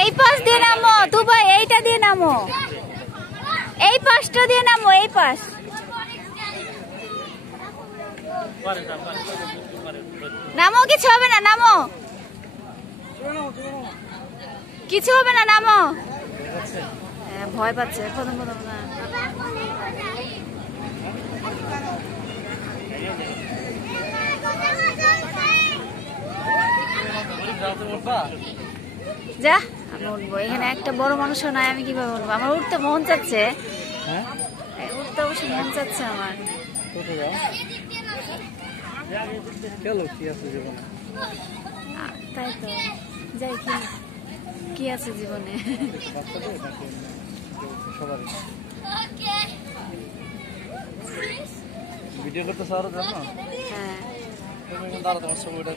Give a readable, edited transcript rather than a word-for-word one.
এই পাশ দিয়ে নামো দুবাই, এইটা দিয়ে নামো, এই পাশটা দিয়ে নামো, এই পাশ। নামো, কিছু হবে না, নামো, কিছু হবে না, নামো। হ্যাঁ, ভয় পাচ্ছে প্রথম প্রথম না। যা, আমি উঠবো। এখানে একটা বড় মানুষও নাই, আমি কিভাবে উঠবো? আমার উঠতে মন চাচ্ছে, উঠতে অবশ্য মন চাচ্ছে আমার। তাই তো, যাই, কি আছে জীবনে? ভিডিও করতে সারা জানো? হ্যাঁ, তুমি দাঁড়াতে আমার ছবিটা